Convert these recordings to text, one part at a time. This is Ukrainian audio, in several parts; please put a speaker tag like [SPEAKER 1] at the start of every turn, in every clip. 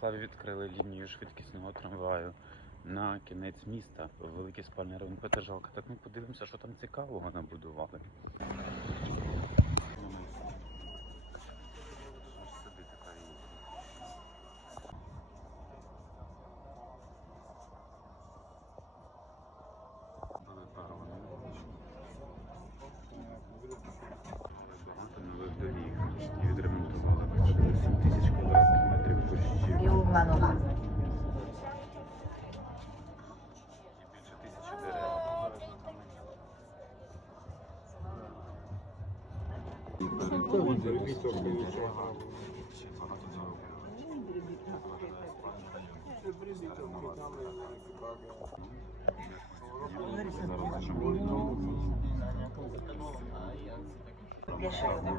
[SPEAKER 1] Братиславі відкрили лінію швидкісного трамваю на кінець міста Великий спальний район Петержалка. Так ми подивимося, що там цікавого набудували. Були парони. Багато нових доріг і відремонтували. Посадили 7 тисяч квадратних метрів кущів.
[SPEAKER 2] Югланова.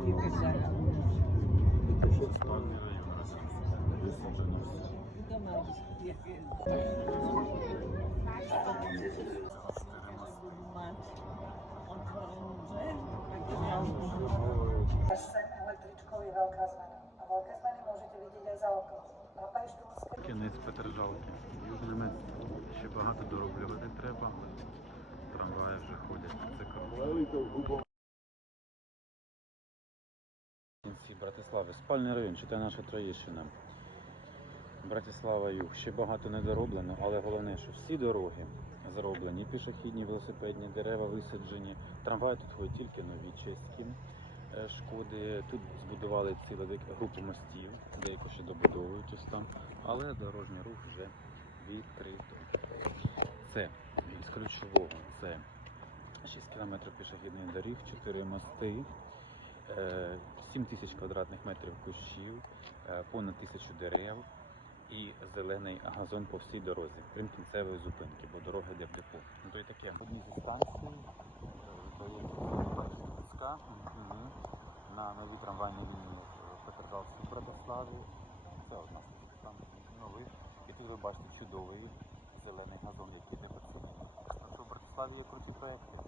[SPEAKER 1] І більше Кінець Петержалки. Місто. Ще багато дороблювати треба, але трамваї вже ходять. Це круто. Кінці Братислави. Спальний район, читай наша Троєщина. Братислава Юг. Ще багато не дороблено, але головне, що всі дороги зроблені. Пішохідні, велосипедні, дерева висаджені. Трамваї тут ходять тільки нові чеські. Е, Шкоди. Тут збудували цілу групу мостів, деякі ще добудовують ось там, але дорожній рух вже відкрито. Це з ключового це 6 кілометрів пішохідних доріг, 4 мости, е, 7 тисяч квадратних метрів кущів, е, понад тисячу дерев зелений газон по всій дорозі, крім кінцевої зупинки, бо дорога йде в депо. Ну то й таке. Одні зі станцій, е, здається, Луцька, на новій трамвайній лінії Петрозавській Братиславі. Це одна з там нових. І тут ви бачите чудовий зелений газон, який по цілій. Так що в Братиславі є круті проекти.